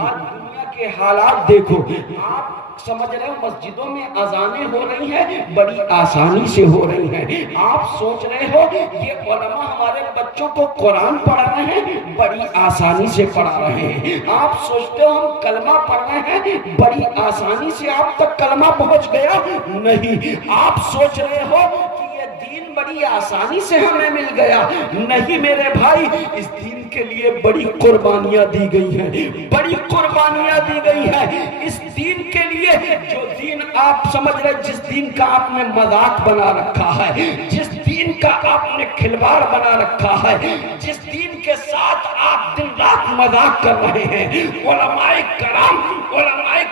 آج دنیا کے حالات دیکھو، آپ سمجھ رہے ہو مسجدوں میں اذانیں ہو رہی ہیں، بڑی آسانی سے ہو رہی ہیں۔ آپ سوچ رہے ہو یہ علماء ہمارے بچوں کو قرآن پڑھا رہے ہیں، بڑی آسانی سے پڑھا رہے ہیں۔ آپ سوچتے ہو ہم کلمہ پڑھ رہے ہیں، بڑی آسانی سے آپ تک کلمہ پہنچ گیا؟ نہیں۔ آپ سوچ رہے ہو کہ یہ دین بڑی آسانی سے ہمیں مل گیا؟ نہیں میرے بھائی، اس دین کے لیے بڑی قربانیاں دی گئی ہیں، بڑی قربانیاں دی گئی ہیں اس دین کے لیے۔ جو دین آپ سمجھ رہے، جس دین کا آپ نے مذاق بنا رکھا ہے، جس دین کا آپ نے کھلواڑ بنا رکھا ہے، جس دین کے ساتھ آپ دن رات مذاق کر رہے ہیں، علماء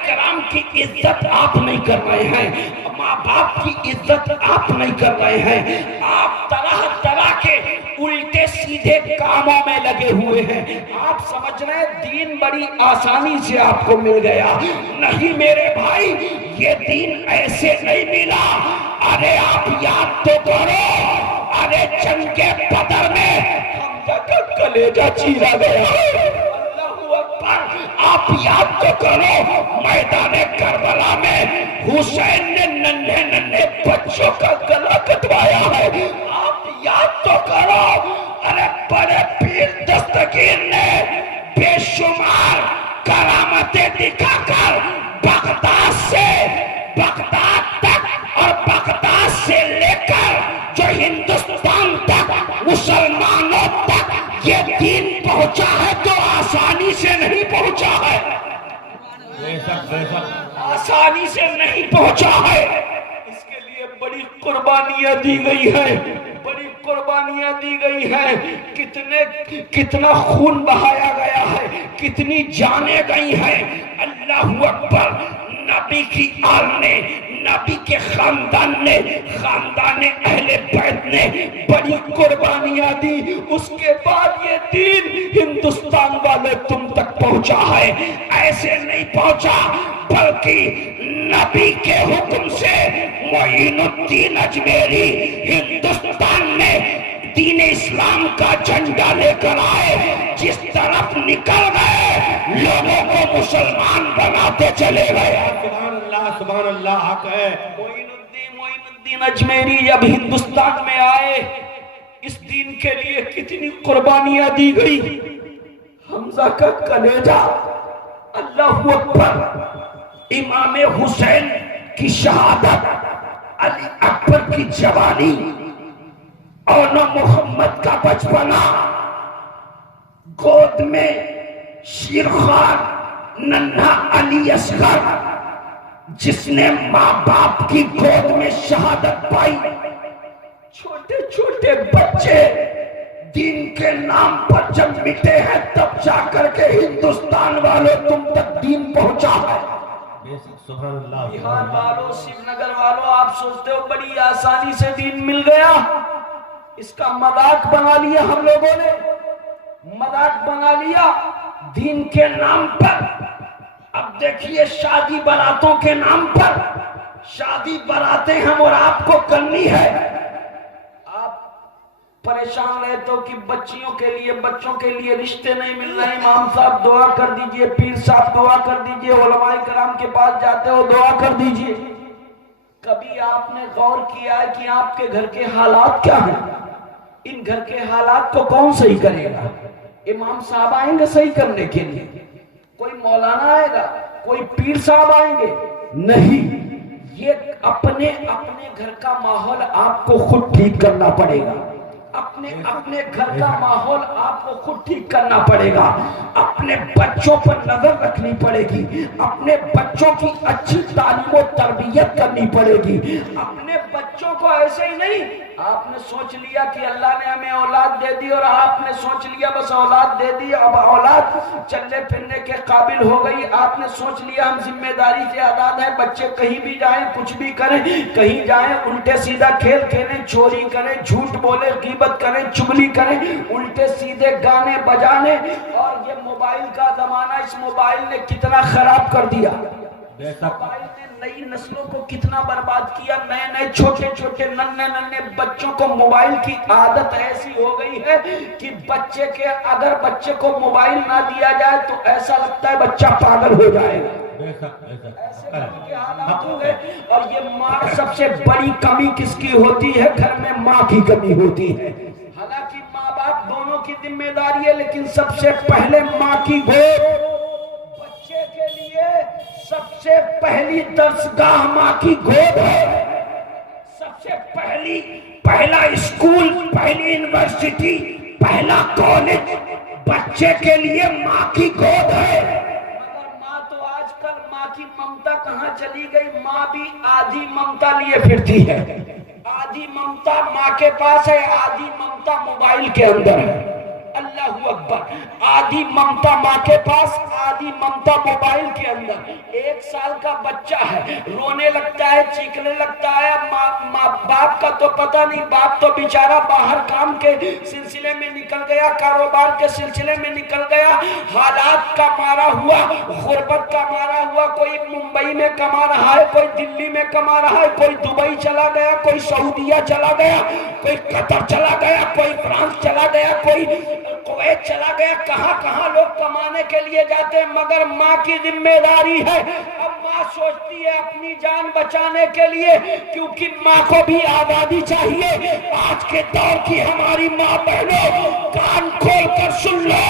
کرام کی عزت آپ نہیں کر رہے ہیں، ماں باپ کی عزت آپ نہیں کر رہے ہیں، آپ طرح طرح کے الٹے سیدھے کاموں میں لگے ہوئے ہیں۔ آپ سمجھ رہے دین بڑی آسانی سے آپ کو مل گیا؟ نہیں میرے بھائی، یہ دین ایسے نہیں ملا۔ ارے آپ یاد تو کرو، ارے جنگ بدر میں حمزہ کا کلیجہ چیرا گیا، اللہ اکبر۔ آپ یاد تو کرو، میدان کربلا میں حسین نے ننھے ننھے بچوں کا گلا کٹوایا ہے، آپ یاد تو کرو۔ ارے بڑے پیر دستگیر نے بے شمار کرامتیں دکھا کر بغداد تک اور بغداد سے لے کر جو ہندوستان تک مسلمانوں تک یہ دین پہنچا ہے تو آسانی سے نہیں پہنچا ہے، آسانی سے نہیں پہنچا ہے۔ اس کے لیے بڑی قربانیاں دی گئی ہیں، بڑی قربانیاں دی گئی ہیں، کتنا خون بہایا گیا ہے، کتنی جانیں گئی ہیں۔ اللہ اکبر۔ نبی کی آل نے، نبی کے خاندان نے، خاندان اہل بیت نے بڑی قربانیاں دی، اس کے بعد یہ دین ہندوستان والے تم تک پہنچا ہے۔ ایسے نہیں پہنچا بلکہ نبی کے حکم سے معین الدین اجمیری ہندوستان میں دین اسلام کا جھنڈا لے کر آئے، جس طرف نکل گئے لوگوں کو مسلمان بناتے چلے گئے۔ سبحان اللہ، سبحان اللہ، حق ہے۔ معین الدین اجمیری جب ہندوستان میں آئے، اس دین کے لیے کتنی قربانیاں دی گئی۔ حمزہ کا کلیجہ، اللہ اکبر۔ امام حسین کی شہادت، علی اکبر کی جوانی، اور محمد کا بچپنا، گود میں شیرخوار ننھا علی اصغر جس نے ماں باپ کی گود میں شہادت پائی، چھوٹے چھوٹے بچے دین کے نام پر جب مٹے ہیں تب جا کر کے ہندوستان والوں تم تک دین پہنچا ہے۔ سبحان اللہ۔ بہار والوں، سری نگر والوں، آپ سوچتے ہو بڑی آسانی سے دین مل گیا؟ اس کا مذاق بنا لیا ہم لوگوں نے، مذاق بنا لیا دین کے نام پر۔ اب دیکھیے شادی براتوں کے نام پر، شادی براتیں ہم اور آپ کو کرنی ہے۔ آپ پریشان رہتے ہو کہ بچوں کے لیے رشتے نہیں مل رہے، امام صاحب دعا کر دیجئے، پیر صاحب دعا کر دیجئے، علماء کرام کے پاس جاتے ہو دعا کر دیجئے۔ کبھی آپ نے غور کیا ہے کہ آپ کے گھر کے حالات کیا ہیں؟ ان گھر کے حالات کو کون صحیح کرے گا؟ امام صاحب آئیں گے صحیح کرنے کے لیے؟ کوئی مولانا آئے گا؟ کوئی پیر صاحب آئیں گے؟ نہیں، یہ اپنے گھر کا ماحول آپ کو خود ٹھیک کرنا پڑے گا۔ اپنے گھر کا ماحول آپ کو خود ٹھیک کرنا پڑے گا۔ اپنے بچوں پر نظر رکھنی پڑے گی، اپنے بچوں کی اچھی تعلیم و تربیت کرنی پڑے گی۔ اپنے بچوں کو ایسے ہی نہیں، آپ نے سوچ لیا کہ اللہ نے ہمیں اولاد دے دی اور آپ نے سوچ لیا بس اولاد دے دی، اب اولاد چلنے پھرنے کے قابل ہو گئی، آپ نے سوچ لیا ہم ذمہ داری کے آزاد ہیں، بچے کہیں بھی جائیں کچھ بھی کریں، کہیں جائیں الٹے سیدھا کھیل کھیلیں، چوری کریں، جھوٹ بولے، غیبت کریں، چغلی کریں، الٹے سیدھے گانے بجانے۔ اور یہ موبائل کا زمانہ، اس موبائل نے کتنا خراب کر دیا، بے شک موبائل نے نئی نسلوں کو کتنا برباد کیا. نئے نئے چھوٹے چھوٹے ننھے بچوں کو موبائل کی عادت ایسی ہو گئی ہے کہ اگر بچے کو موبائل نہ دیا جائے تو ایسا لگتا ہے بچہ پاگل ہو جائے گا. بے شک بے شک ایسے کے حالات ہو گئے. اور یہ ماں سب سے بڑی کمی کس کی ہوتی ہے؟ گھر میں ماں کی کمی ہوتی ہے. حالانکہ ماں باپ دونوں کی ذمہ داری ہے، لیکن سب سے پہلے ماں کی گود. بچے کے لیے سب سے پہلی درسگاہ ماں کی گود ہے. سب سے پہلا اسکول، پہلی یونیورسٹی، پہلا کالج بچے کے لیے ماں کی گود ہے. مگر ماں تو آج کل ماں کی ممتا کہاں چلی گئی؟ ماں بھی آدھی ممتا لیے پھرتی ہے. آدھی ممتا ماں کے پاس ہے، آدھی ممتا موبائل کے اندر ہے. اللہ اکبر. آدھی ممتا ماں کے پاس، آدھی ممتا موبائل کے اندر. 1 سال کا بچہ ہے، رونے لگتا ہے، چیخنے لگتا ہے. باپ کا تو پتہ نہیں، باپ تو بیچارہ باہر کام کے سلسلے میں نکل گیا، کاروبار کے سلسلے میں نکل گیا. حالات کا مارا ہوا، غربت کا مارا ہوا. کوئی ممبئی میں کما رہا ہے، کوئی دلی میں کما رہا ہے، کوئی دبئی چلا گیا، کوئی سعودیہ چلا گیا، کوئی قطر چلا گیا، کوئی فرانس چلا گیا، کوئی کویت چلا گیا. کہاں کہاں لوگ کمانے کے لیے جاتے ہیں. مگر ماں کی ذمہ داری ہے. اب ماں سوچتی ہے اپنی جان بچانے کے لیے، کیونکہ ماں کو بھی آزادی چاہیے. آج کے دور کی ہماری ماں بہنوں کان کھول کر سن لو.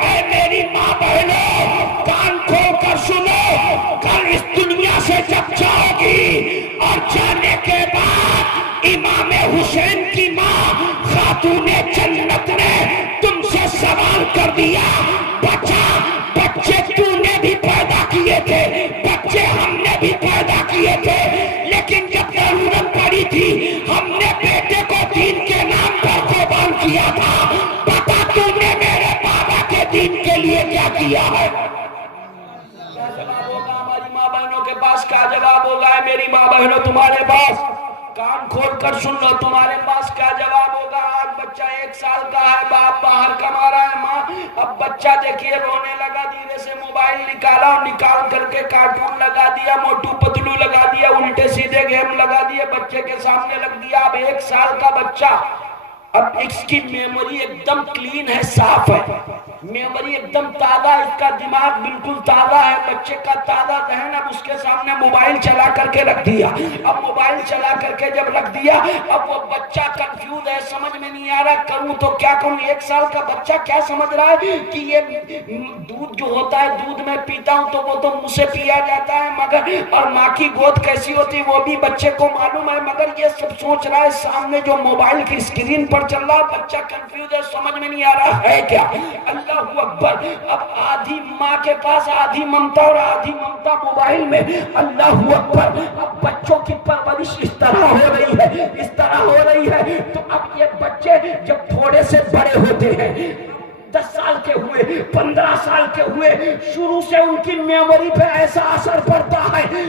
اے میری ماں بہنوں کان کھول کر سنو. کل اس دنیا سے جب جاؤ گی اور جانے کے بعد امام حسین کی ماں خاتون جنت نے تم سے سوال کر دیا، بچے تو نے بھی پیدا کیے تھے، بچے ہم نے بھی پیدا کیے تھے، لیکن جب ضرورت پڑی تھی ہم نے بیٹے کو دین کے نام پر قربان کیا تھا. بتا تو نے میرے بابا کے دین کے لیے کیا کیا ہے؟ کیا جواب ہوگا ہماری ماں بہنوں کے پاس؟ کیا جواب ہوگا میری ماں بہنوں تمہارے پاس؟ کان کھول کر سن لو، تمہارے پاس کیا جواب ہوگا؟ آج بچہ 1 سال کا ہے، باپ باہر کما رہا ہے، ماں اب بچہ دیکھیے رونے لگا، دھیرے سے موبائل نکالا اور نکال کر کے کارٹون لگا دیا، موٹو پتلو لگا دیا، الٹے سیدھے گیم لگا دیے، بچے کے سامنے لگ دیا. اب 1 سال کا بچہ، اب اس کی میموری ایک دم کلین ہے، صاف ہے، میموری ایک دم تازہ، اس کا دماغ بالکل تازہ ہے. بچے کا تازہ ذہن اب اس کے سامنے موبائل چلا کر کے رکھ دیا. اب موبائل چلا کر کے جب رکھ دیا، اب وہ بچہ کنفیوز ہے، سمجھ میں نہیں آ رہا کروں تو کیا کروں. 1 سال کا بچہ کیا سمجھ رہا ہے کہ یہ دودھ جو ہوتا ہے دودھ میں پیتا ہوں تو وہ تو منہ سے پیا جاتا ہے، مگر اور ماں کی گود کیسی ہوتی وہ بھی بچے کو معلوم ہے. مگر یہ سب سوچ رہا ہے سامنے جو موبائل کی اسکرین پر چل رہا، بچہ کنفیوز ہے، سمجھ میں نہیں آ رہا ہے کیا. اللہ اکبر. اب آدھی ماں کے پاس آدھی ممتا اور آدھی ممتا موبائل میں. اللہ اکبر. اب بچوں کی پرورش اس طرح ہو رہی ہے، اس طرح ہو رہی ہے. تو اب یہ بچے جب تھوڑے سے بڑے ہوتے ہیں، 10 سال کے ہوئے، 15 سال کے ہوئے، شروع سے ان کی میموری پہ ایسا اثر پڑتا ہے.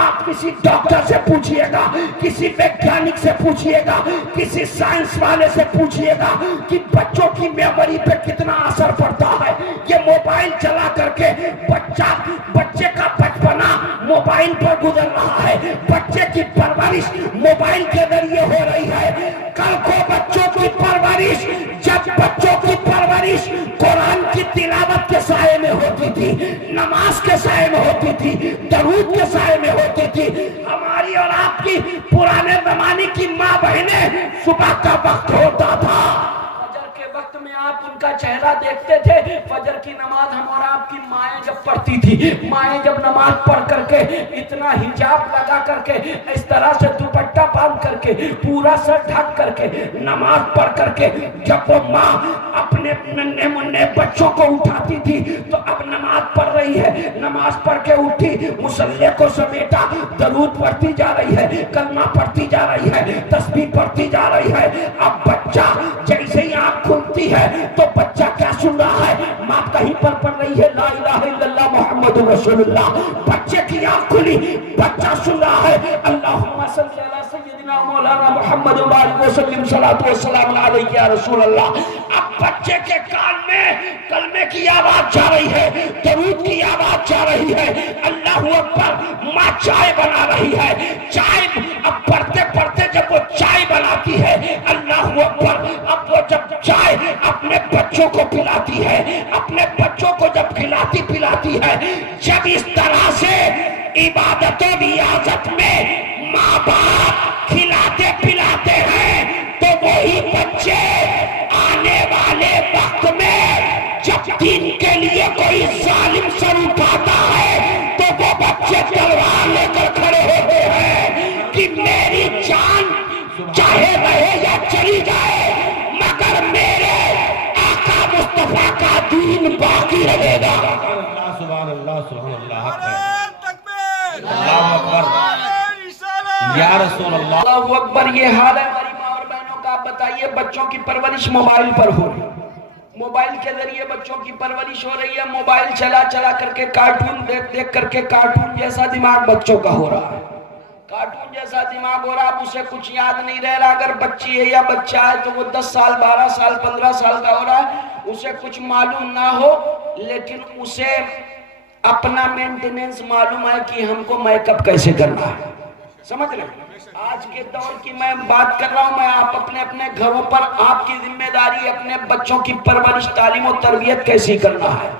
آپ کسی ڈاکٹر سے پوچھئے گا، کسی ویگیانک سے پوچھئے گا، کسی سائنس والے سے پوچھئے گا کہ بچوں کی میموری پہ کتنا اثر پڑتا ہے. یہ موبائل چلا کر کے بچے کا بچپنا موبائل پر گزر رہا ہے، بچے کی پرورش موبائل کے ذریعے ہو رہی ہے. کل کو بچوں کی پرورش، جب بچوں کی پرورش قرآن کی تلاوت کے سائے میں ہوتی تھی، نماز کے سائے میں ہوتی تھی، درود کے سائے میں ہوتی تھی. ہماری اور آپ کی پرانے زمانے کی ماں بہنیں صبح کا وقت ہوتا تھا، فجر کے وقت میں آپ ان کا چہرہ دیکھتے تھے. فجر کی نماز ہم اور آپ کی مائیں جب پڑھتی تھی، مائیں جب نماز پڑھ کر کے اتنا حجاب لگا کر کے، اس طرح سے دوپٹہ باندھ کر کے، پورا سر ڈھک کر کے نماز پڑھ کر کے، جب وہ ماں اپنے ننھے منھے بچوں کو اٹھاتی تھی تو اب نماز پڑھ رہی ہے، نماز پڑھ کے اٹھی، مصلی کو سمیٹا، درود پڑھتی جا رہی ہے، کلمہ پڑھتی جا رہی ہے، تسبیح پڑھتی جا رہی ہے. اب بچہ جیسے ہی آنکھ کھلتی ہے تو بچہ کیا سن رہا ہے؟ ماں کہیں پر پڑھ رہی ہے لا الہ الا اللہ محمد رسول اللہ. بچے کی آنکھ کھلی، بچہ سن رہا ہے اللہم صلی علی سیدنا مولانا محمد وبارک وسلم صلاۃ والسلام علیہ یا رسول اللہ. اب بچے کے کان میں کلمے کی آواز جا رہی ہے، درود کی آواز جا رہی ہے. اللہ اکبر. چائے بنا رہی ہے، چائے اب پڑھتے پڑھتے جب وہ چائے بناتی ہے، اللہ اکبر، اب وہ جب چائے اپنے بچوں کو پلاتی ہے، اپنے بچوں کو جب کھلاتی پلاتی ہے، جب اس طرح سے عبادت و ریاضت میں ماں باپ کھلاتے پلاتے ہیں تو وہی بچے آنے والے وقت میں جب دین کے لیے کوئی ظالم سر اٹھاتا ہے تو وہ بچے تلوار لے کر کھڑے ہوتے ہیں کہ میری جان چاہے رہے یا چلی جائے مگر میرے آقا مصطفیٰ کا دین باقی رہے گا۔ سبحان اللہ سبحان اللہ حق ہے۔ اللہ اکبر یا رسول اللہ۔ اللہ اکبر، یہ حال ہے ہماری ماں اور بہنوں کا۔ آپ بتائیے بچوں کی پرورش موبائل پر ہو رہی ہے، موبائل کے ذریعے بچوں کی پرورش ہو رہی ہے، موبائل چلا چلا کر کے کارٹون دیکھ دیکھ کر کے کارٹون جیسا دماغ بچوں کا ہو رہا ہے، کارٹون جیسا دماغ ہو رہا ہے۔ اب اسے کچھ یاد نہیں رہ رہا، اگر بچی ہے یا بچہ ہے تو وہ 10 سال 12 سال 15 سال کا ہو رہا ہے، اسے کچھ معلوم نہ ہو لیکن اسے اپنا مینٹیننس معلوم ہے کہ ہم کو میک اپ کیسے کرنا ہے، سمجھ رہے ہیں؟ آج کے دور کی میں بات کر رہا ہوں، میں آپ اپنے اپنے گھروں پر آپ کی ذمہ داری اپنے بچوں کی پرورش تعلیم و تربیت کیسی کرنا ہے۔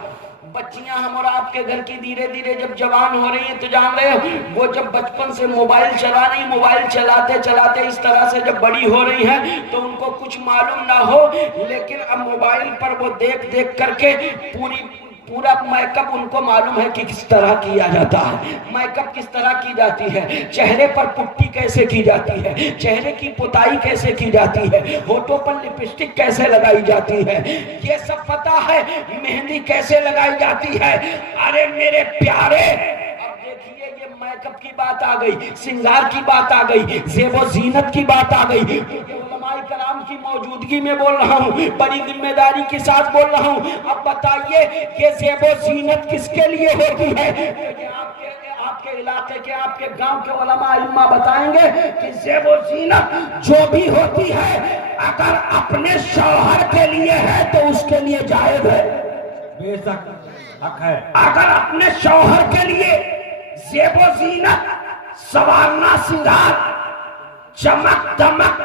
بچیاں ہم اور آپ کے گھر کی دھیرے دھیرے جب جوان ہو رہی ہیں تو جان رہے ہو وہ جب بچپن سے موبائل چلا رہی، موبائل چلاتے چلاتے اس طرح سے جب بڑی ہو رہی ہیں تو ان کو کچھ معلوم نہ ہو لیکن اب موبائل پر وہ دیکھ دیکھ کر کے پورا میک اپ ان کو معلوم ہے کہ کس طرح کیا جاتا ہے، میک اپ کس طرح کی جاتی ہے، چہرے پر پٹی کیسے کی جاتی ہے، چہرے کی پتائی کیسے کی جاتی ہے، ہونٹوں پر لپسٹک کیسے لگائی جاتی ہے، یہ سب پتہ ہے، مہندی کیسے لگائی جاتی ہے۔ ارے میرے پیارے، اب دیکھیے یہ میک اپ کی بات آ گئی، سنگار کی بات آ گئی، زیب و زینت کی بات آ گئی، علماء کرام کی موجودگی میں بول رہا ہوں، بڑی ذمہ داری کے ساتھ بول رہا ہوں۔ اب بتائیے یہ زیب و زینت کس کے لیے ہوتی ہے؟ یہ آپ کے علاقے کے آپ کے گاؤں کے علماء علماء بتائیں گے کہ زیب و زینت جو بھی ہوتی ہے اگر اپنے شوہر کے لیے ہے تو اس کے لیے جائز ہے، بے شک حق ہے۔ اگر اپنے شوہر کے لیے زیب و زینت، سنوارنا، سنگار، چمک دمک،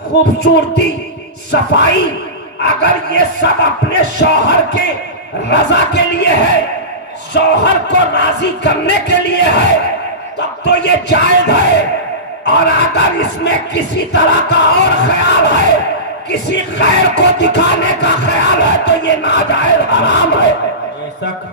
خوبصورتی، صفائی، اگر یہ سب اپنے شوہر کے رضا کے لیے ہے، شوہر کو راضی کرنے کے لیے ہے تب تو یہ جائز ہے، اور اگر اس میں کسی طرح کا اور خیال ہے، کسی غیر کو دکھانے کا خیال ہے تو یہ ناجائز حرام ہے۔ بے شک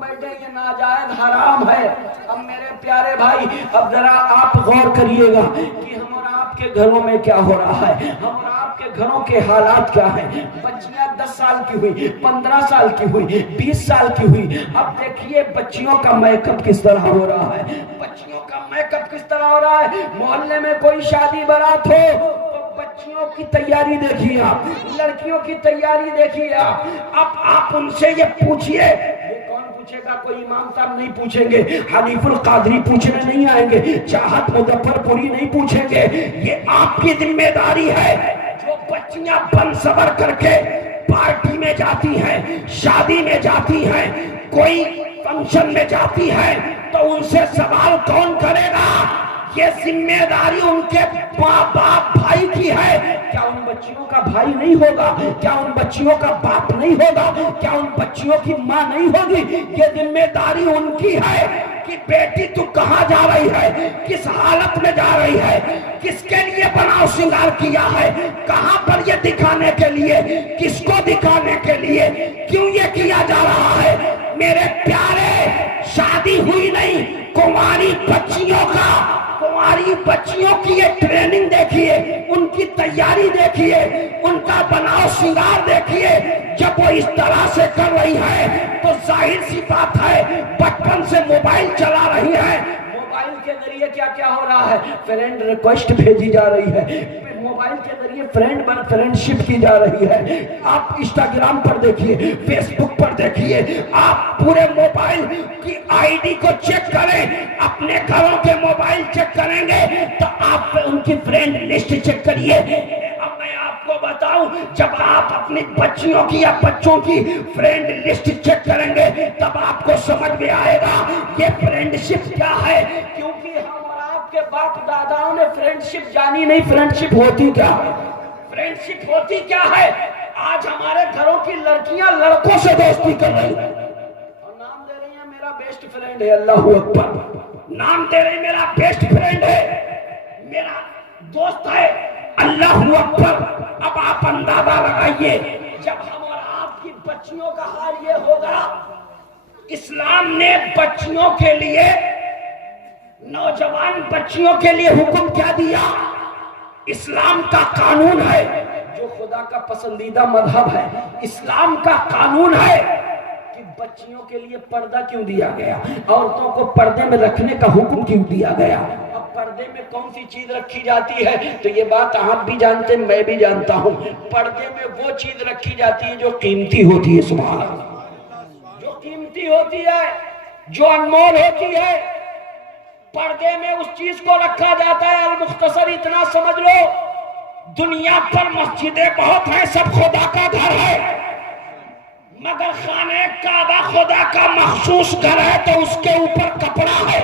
بیٹھے یہ ناجائز حرام ہے۔ اب میرے پیارے بھائی اب ذرا آپ غور کریے گا کہ ہم اور آپ کے گھروں میں کیا ہو رہا ہے، ہم اور آپ کے گھروں کے حالات کیا ہیں۔ بچیاں 10 سال کی ہوئی، 15 سال کی ہوئی، 20 سال کی ہوئی، اب دیکھیے بچیوں کا میک اپ کس طرح ہو رہا ہے، بچیوں کا میک اپ کس طرح ہو رہا ہے۔ محلے میں کوئی شادی بارات ہو تو بچیوں کی تیاری دیکھیے آپ، لڑکیوں کی تیاری دیکھیے آپ۔ اب آپ ان سے یہ پوچھئے، پوچھے گا کوئی امام صاحب نہیں پوچھیں گے، حنیف القادری پوچھنے نہیں آئیں گے، چاہت مظفر پوری نہیں پوچھیں گے، یہ آپ کی ذمہ داری ہے۔ جو بچیاں بن سور کر کے پارٹی میں جاتی ہیں، شادی میں جاتی ہیں، کوئی فنکشن میں جاتی ہیں تو ان سے سوال کون کرے گا؟ یہ ذمہ داری ان کے باپ بھائی کی ہے۔ کیا ان بچیوں کا بھائی نہیں ہوگا؟ کیا ان بچیوں کا باپ نہیں ہوگا؟ کیا ان بچیوں کی ماں نہیں ہوگی؟ یہ ذمہ داری ان کی ہے کہ بیٹی تو کہاں جا رہی ہے، کس حالت میں جا رہی ہے، کس کے لیے بناؤ سنگار کیا ہے، کہاں پر یہ دکھانے کے لیے، کس کو دکھانے کے لیے، کیوں یہ کیا جا رہا ہے۔ میرے پیارے، شادی ہوئی نہیں، کنواری بچیوں کی یہ ٹریننگ دیکھیے، ان کی تیاری دیکھیے، ان کا بناؤ سنگار دیکھیے۔ جب وہ اس طرح سے کر رہی ہے تو ظاہر سی بات ہے بچپن سے موبائل چلا رہی ہے، موبائل کے ذریعے کیا کیا ہو رہا ہے، فرینڈ ریکویسٹ بھیجی جا رہی ہے، موبائل کے ذریعے فرینڈ شپ کی جا رہی ہے۔ آپ انسٹاگرام پر دیکھیے، فیس بک پر دیکھیے، آپ پورے موبائل کی آئی ڈی کو چیک کریں، اپنے گھروں کے موبائل چیک کریں گے تو آپ ان کی فرینڈ لسٹ چیک کریے۔ اب میں آپ کو بتاؤں جب آپ اپنی بچیوں کی یا بچوں کی فرینڈ لسٹ چیک کریں گے تب آپ کو سمجھ میں آئے گا یہ فرینڈ شپ کیا ہے. کیونکہ ہم اور آپ کے باپ داداؤں نے فرینڈ شپ جانی نہیں. فرینڈ شپ ہوتی کیا ہے؟ فرینڈ شپ ہوتی کیا ہے؟ آج ہمارے گھروں کی لڑکیاں لڑکوں سے دوستی کر رہی ہیں اور نام دے رہی ہیں میرا بیسٹ فرینڈ ہے. اللہ اکبر. نام دے رہی میرا بیسٹ فرینڈ ہے, میرا دوست ہے. اللہ اکبر. اب آپ اندازہ لگائیے جب ہم اور آپ کی بچیوں کا حال یہ ہوگا. اسلام نے بچیوں کے لیے, نوجوان بچیوں کے لیے حکم کیا دیا؟ اسلام کا قانون ہے جو خدا کا پسندیدہ مذہب ہے. اسلام کا قانون ہے کہ بچیوں کے لیے پردہ کیوں دیا گیا, عورتوں کو پردے میں رکھنے کا حکم کیوں دیا گیا. اب پردے میں کون سی چیز رکھی جاتی ہے تو یہ بات آپ بھی جانتے ہیں, میں بھی جانتا ہوں. پردے میں وہ چیز رکھی جاتی ہے جو قیمتی ہوتی ہے. سبحان اللہ. جو قیمتی ہوتی ہے, جو انمول ہوتی ہے, پردے میں اس چیز کو رکھا جاتا ہے. المختصر اتنا سمجھ لو, دنیا پر مسجدیں بہت ہیں, سب خدا کا گھر ہے, مگر خانہ کعبہ خدا کا مخصوص گھر ہے تو اس کے اوپر کپڑا ہے.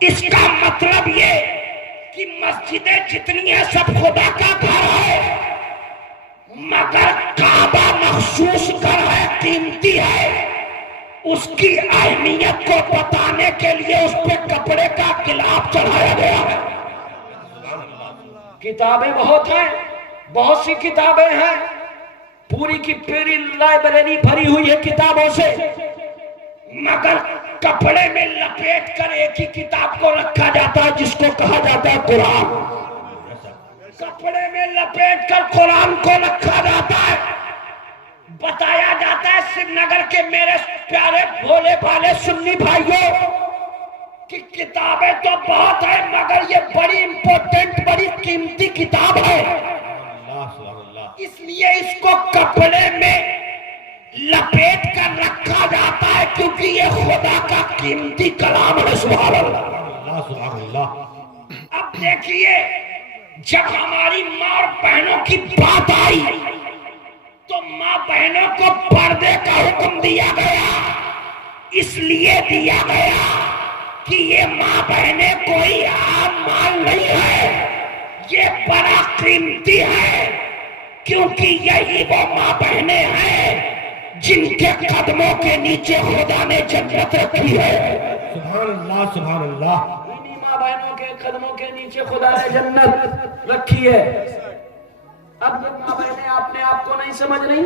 اس کا مطلب یہ کہ مسجدیں جتنی ہیں سب خدا کا گھر ہے, مگر کعبہ مخصوص گھر ہے, قیمتی ہے. اس کی اہمیت کو بتانے کے لیے اس پہ کپڑے کا غلاف چڑھایا گیا ہے. کتابیں بہت ہیں, بہت سی کتابیں ہیں, پوری کی پوری لائبریری بھری ہوئی ہے کتابوں سے, مگر کپڑے میں لپیٹ کر ایک ہی کتاب کو رکھا جاتا ہے جس کو کہا جاتا ہے قرآن. کپڑے میں لپیٹ کر قرآن کو رکھا جاتا ہے. بتایا جاتا ہے سری نگر کے میرے پیارے بھولے بھالے سنی بھائیوں کہ کتابیں تو بہت ہیں مگر یہ بڑی امپورٹنٹ, بڑی قیمتی کتاب ہے. اس لیے اس کو کپڑے میں لپیٹ کر رکھا جاتا ہے کیونکہ یہ خدا کا قیمتی کلام ہے. سبحان اللہ. اب دیکھیے جب ہماری ماں اور بہنوں کی بات آئی تو ماں بہنوں کو پردے کا حکم دیا گیا. اس لیے دیا گیا کہ یہ ماں بہنیں کوئی عام مال نہیں ہے, یہ بڑا قیمتی ہے, کیونکہ یہی وہ ماں بہنیں ہیں جن کے قدموں کے نیچے خدا نے جنت رکھی ہے. سبحان اللہ, سبحان اللہ. انہی ماں بہنوں کے قدموں کے نیچے خدا نے جنت رکھی ہے. اب جب ماں بہنیں اپنے آپ کو نہیں سمجھ رہی,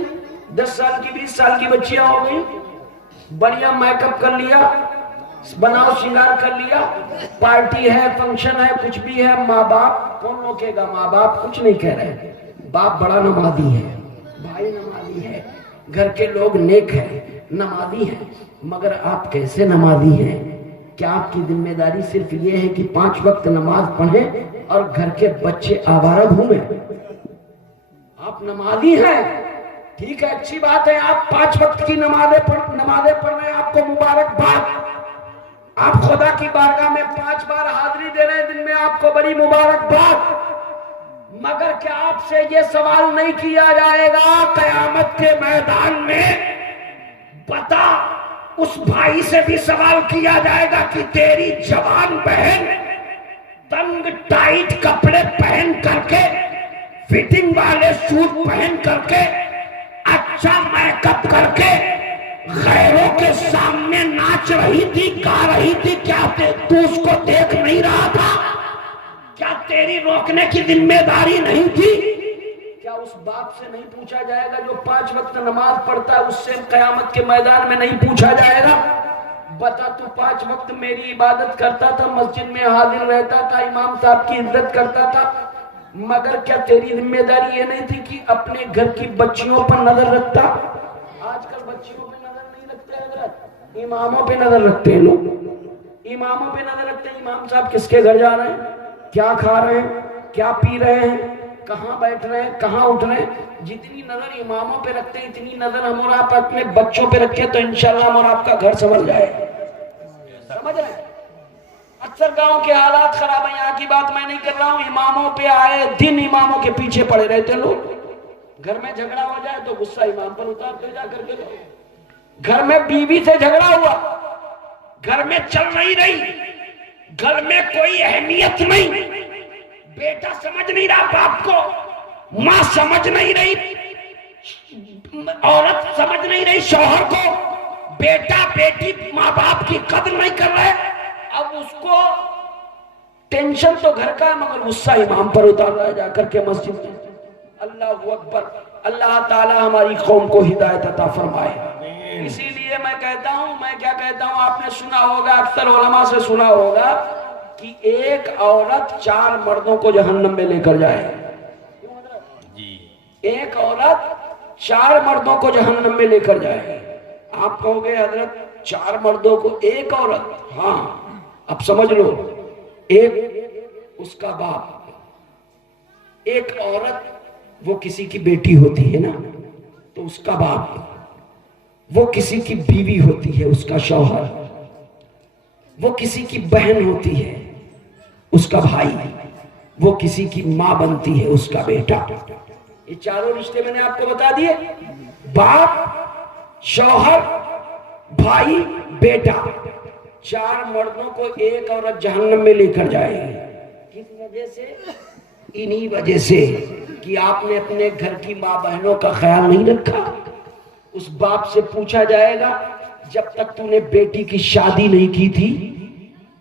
10 سال کی 20 سال کی بچیاں ہو گئی, بڑھیا میک اپ کر لیا, بناؤ شنگار کر لیا, پارٹی ہے, فنکشن ہے, کچھ بھی ہے, ماں باپ کون روکے گا؟ ماں باپ کچھ نہیں کہہ رہے. باپ بڑا نمازی ہے, بھائی نمازی ہے, گھر کے لوگ نیک ہیں, نمازی ہیں, مگر آپ کیسے نمازی ہیں؟ کیا آپ کی ذمہ داری صرف یہ ہے کہ 5 وقت نماز پڑھیں اور گھر کے بچے آوارہ گھومیں؟ آپ نمازی ہیں, ٹھیک ہے, اچھی بات ہے, آپ 5 وقت کی نمازیں پڑھ رہے ہیں, آپ کو مبارکباد. آپ خدا کی بارگاہ میں 5 بار حاضری دے رہے ہیں دن میں, آپ کو بڑی مبارکباد. مگر کیا آپ سے یہ سوال نہیں کیا جائے گا قیامت کے میدان میں؟ بتا, اس بھائی سے بھی سوال کیا جائے گا کہ تیری جوان بہن تنگ ٹائٹ کپڑے پہن کر کے, فٹنگ والے سوٹ پہن کر کے, اچھا میک اپ کر کے غیروں کے سامنے ناچ رہی تھی, گا رہی تھی, کیا تو اس کو دیکھ نہیں رہا تھا؟ کیا تیری روکنے کی ذمہ داری نہیں تھی؟ کیا اس باپ سے نہیں پوچھا جائے گا جو 5 وقت نماز پڑھتا ہے؟ اس سے قیامت کے میدان میں نہیں پوچھا جائے گا بتا تو 5 وقت میری عبادت کرتا تھا, مسجد میں حاضر رہتا تھا, امام صاحب کی عزت کرتا تھا, مگر کیا تیری ذمہ داری یہ نہیں تھی کہ اپنے گھر کی بچیوں پر نظر رکھتا؟ آج کل بچیوں پہ نظر نہیں رکھتے حضرت, اماموں پہ نظر رکھتے ہیں لوگ, اماموں پہ نظر رکھتے ہیں. امام صاحب کس کے گھر جا رہے ہیں, کیا کھا رہے ہیں, کیا پی رہے ہیں, کہاں بیٹھ رہے ہیں, کہاں اٹھ رہے ہیں. جتنی نظر اماموں پہ رکھتے ہیں اتنی نظر ہم اور آپ اپنے بچوں پہ رکھیں تو انشاءاللہ ہم اور آپ کا گھر سنور جائے. سمجھ رہے ہیں؟ اکثر گاؤں کے حالات خراب ہیں، یہاں کی بات میں نہیں کر رہا ہوں، اماموں پہ آئے دن اماموں کے پیچھے پڑے رہتے لوگ، گھر میں جھگڑا ہو جائے تو غصہ امام پر اتارتے جا کر کے لوگ، گھر میں بیوی سے جھگڑا ہوا، گھر میں چل نہیں رہی، گھر میں کوئی اہمیت نہیں، بیٹا سمجھ نہیں رہا باپ کو، ماں سمجھ نہیں رہی، عورت سمجھ نہیں رہی شوہر کو، بیٹا بیٹی ماں باپ کی قدر نہیں کر رہے، اب اس کو ٹینشن تو گھر کا ہے مگر غصہ امام پر اتار رہا ہے جا کر کے مسجد میں۔ اللہ اکبر، اللہ تعالی ہماری قوم کو ہدایت عطا فرمائے۔ اسی لیے میں کہتا ہوں، میں کیا کہتا ہوں، آپ نے سنا ہوگا، اکثر علماء سے سنا ہوگا کہ ایک عورت 4 مردوں کو جہنم میں لے کر جائے، ایک عورت 4 مردوں کو جہنم میں لے کر جائے۔ آپ کہو گے حضرت 4 مردوں کو ایک عورت؟ ہاں، اب سمجھ لو، ایک اس کا باپ، ایک عورت وہ کسی کی بیٹی ہوتی ہے نا تو اس کا باپ، وہ کسی کی بیوی ہوتی ہے اس کا شوہر، وہ کسی کی بہن ہوتی ہے اس کا بھائی، وہ کسی کی ماں بنتی ہے اس کا بیٹا۔ یہ چاروں رشتے میں نے آپ کو بتا دیے، باپ، شوہر، بھائی، بیٹا، 4 مردوں کو ایک عورت جہنم میں لے کر جائے گی۔ کس وجہ سے؟ انہی وجہ سے کہ آپ نے اپنے گھر کی ماں بہنوں کا خیال نہیں رکھا۔ اس باپ سے پوچھا جائے گا جب تک تو نے بیٹی کی شادی نہیں کی تھی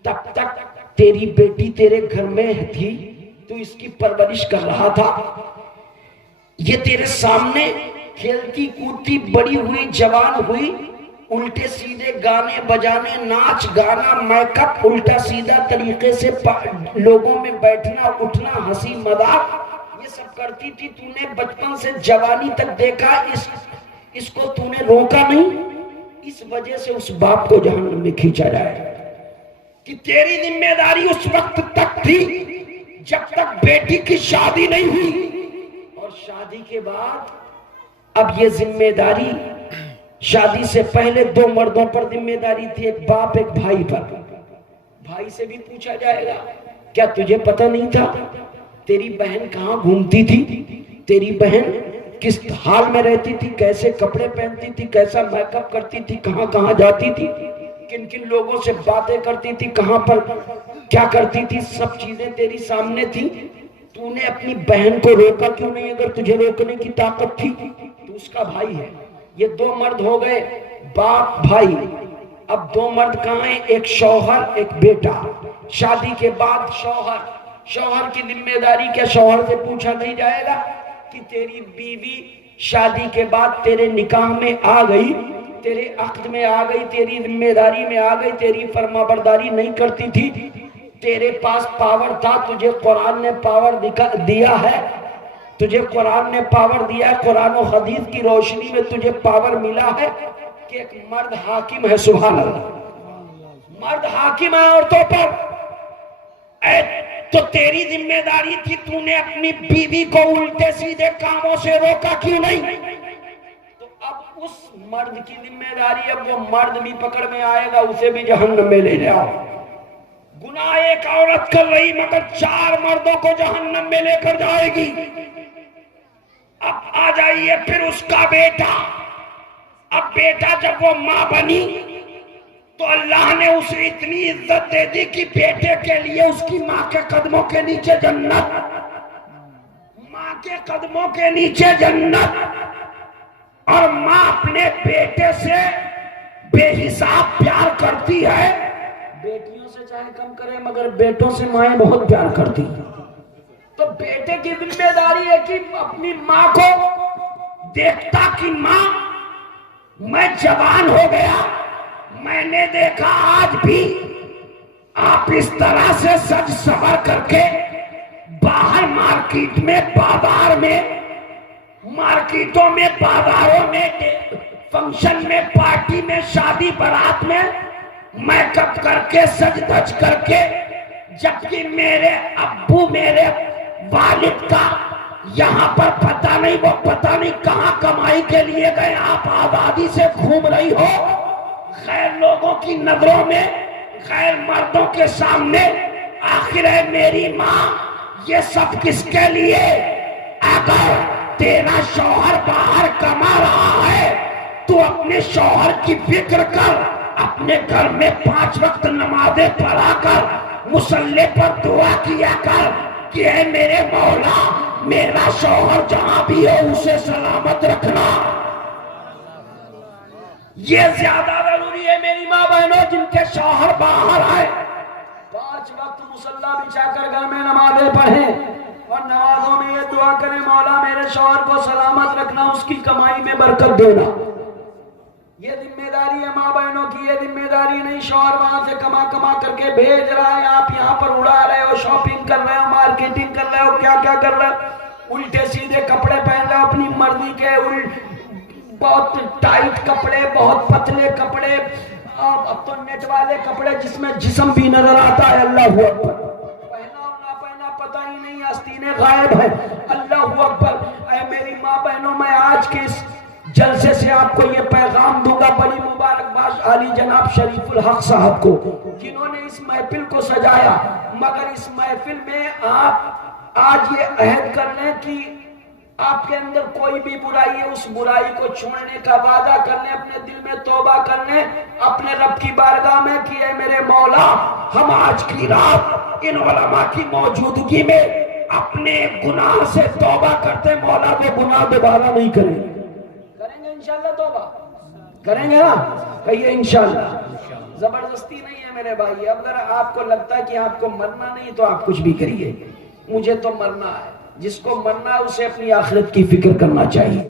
تب تک تیری بیٹی تیرے گھر میں تھی، تو اس کی پرورش کر رہا تھا، یہ تیرے سامنے کھیلتی کودتی بڑی ہوئی جوان ہوئی، الٹے سیدھے گانے بجانے، ناچ گانا، میک اپ، الٹا سیدھا طریقے سے لوگوں میں بیٹھنا اٹھنا، ہنسی مذاق، یہ سب کرتی تھی، تو نے بچپن سے جوانی تک دیکھا، اس کو تو نے روکا نہیں۔ اس وجہ سے اس باپ کو جہنم میں کھینچا جائے کہ تیری ذمہ داری اس وقت تک تھی جب تک بیٹی کی شادی نہیں ہوئی، اور شادی کے بعد اب یہ ذمہ داری، شادی سے پہلے 2 مردوں پر ذمہ داری تھی، ایک باپ ایک بھائی پر۔ بھائی سے بھی پوچھا جائے گا کیا تجھے پتہ نہیں تھا تیری بہن کہاں گھومتی تھی، تیری بہن کس حال میں رہتی تھی، کیسے کپڑے پہنتی تھی، کیسا میک اپ کرتی تھی، کہاں کہاں جاتی تھی، کن کن لوگوں سے باتیں کرتی تھی، کہاں پر کیا کرتی تھی، سب چیزیں تیری سامنے تھی۔ تو نے اپنی بہن کو روکا کیوں نہیں؟ اگر تجھے روکنے کی طاقت تھی تو اس کا بھائی ہے۔ یہ 2 مرد ہو گئے، باپ بھائی۔ اب 2 مرد کہاں ہیں؟ ایک شوہر ایک بیٹا۔ شادی کے بعد شوہر کی ذمہ داری کیا شوہر سے پوچھا نہیں جائے گا کہ تیری بیوی شادی کے بعد تیرے نکاح میں آ گئی، تیرے عقد میں آ گئی، تیری ذمہ داری میں آ گئی، تیری فرما برداری نہیں کرتی تھی، تیرے پاس پاور تھا، تجھے قرآن نے پاور دیا ہے، تجھے قرآن نے پاور دیا ہے، قرآن و حدیث کی روشنی میں تجھے پاور ملا ہے کہ ایک مرد حاکم ہے۔ سبحان اللہ، مرد حاکم ہے عورتوں پر، تو تیری ذمہ داری تھی، تو نے اپنی بیوی کو الٹے سیدھے کاموں سے روکا کیوں نہیں؟ تو اب اس مرد کی ذمہ داری، اب وہ مرد بھی پکڑ میں آئے گا، اسے بھی جہنم میں لے جاؤ۔ گناہ ایک عورت کر رہی مگر 4 مردوں کو جہنم میں لے کر جائے گی۔ اب آ جائیے پھر اس کا بیٹا۔ اب بیٹا جب وہ ماں بنی تو اللہ نے اسے اتنی عزت دے دی کہ بیٹے کے لیے اس کی ماں کے قدموں کے نیچے جنت، ماں کے قدموں کے نیچے جنت، اور ماں اپنے بیٹے سے بے حساب پیار کرتی ہے۔ بیٹیوں سے چاہے کم کرے مگر بیٹوں سے مائیں بہت پیار کرتی ہیں۔ تو بیٹے کی ذمہ داری ہے کہ اپنی ماں کو دیکھتا کہ ماں میں جوان ہو گیا، میں نے دیکھا آج بھی آپ اس طرح سے سج سور کر کے باہر مارکیٹ میں، بازار میں، مارکیٹوں میں، بازاروں میں، فنکشن میں، پارٹی میں، شادی برات میں میک اپ کر کے سج دھج کر کے، جبکہ میرے ابو میرے والد کا یہاں پر پتہ نہیں، وہ پتہ نہیں کہاں کمائی کے لیے گئے، آپ آزادی سے گھوم رہی ہو، خیر لوگوں کی نظروں میں غیر مردوں کے سامنے، آخر ہے میری ماں یہ سب کس کے لیے؟ اگر تیرا شوہر باہر کما رہا ہے تو اپنے شوہر کی فکر کر، اپنے گھر میں 5 وقت نمازیں پڑھا کر، مصلی پر دعا کیا کر کہ اے میرے مولا میرا شوہر جہاں بھی ہو اسے سلامت رکھنا۔ یہ زیادہ ضروری ہے میری ماں بہنوں جن کے شوہر باہر آئے، 5 وقت مصلی بچھا کر گھر میں نمازیں پڑھیں اور نمازوں میں یہ دعا کریں مولا میرے شوہر کو سلامت رکھنا، اس کی کمائی میں برکت دینا۔ یہ ذمہ داری ہے ماں بہنوں کی، یہ ذمہ داری نہیں شوہر وہاں سے کما کما کر کے بھیج رہا ہے، آپ یہاں پر اڑا رہے ہو، شاپنگ کر رہے ہو، مارکیٹنگ کر رہے ہو، کیا کیا کر رہے ہو، الٹے سیدھے کپڑے پہن رہے ہو اپنی مرضی کے، بہت ٹائٹ کپڑے، بہت پتلے کپڑے، اب تو نیٹ والے کپڑے جس میں جسم بھی نظر آتا ہے، اللہ اکبر، پہنا اور نہ پہنا پتہ ہی نہیں، آستینیں غائب ہے، اللہ اکبر۔ اے میری ماں بہنوں میں آج کے اس جلسے سے آپ کو یہ پیغام دوں گا، بڑی مبارکباد عالی جناب شریف الحق صاحب کو جنہوں نے اس محفل کو سجایا، مگر اس محفل میں آپ آج یہ عہد کر لیں کہ آپ کے اندر کوئی بھی برائی ہے اس برائی کو چھوڑنے کا وعدہ کر لیں، اپنے دل میں توبہ کر لیں اپنے رب کی بارگاہ میں کہ اے میرے مولا ہم آج کی رات ان علماء کی موجودگی میں اپنے گناہ سے توبہ کرتے، مولا وہ گناہ دوبارہ نہیں کریں گے۔ کریں گے انشاءاللہ توبہ؟ کریں گے نا؟ کہیے انشاءاللہ۔ زبردستی نہیں ہے میرے بھائی، اگر آپ کو لگتا ہے کہ آپ کو مرنا نہیں تو آپ کچھ بھی کریے، مجھے تو مرنا ہے، جس کو مرنا ہے اسے اپنی آخرت کی فکر کرنا چاہیے۔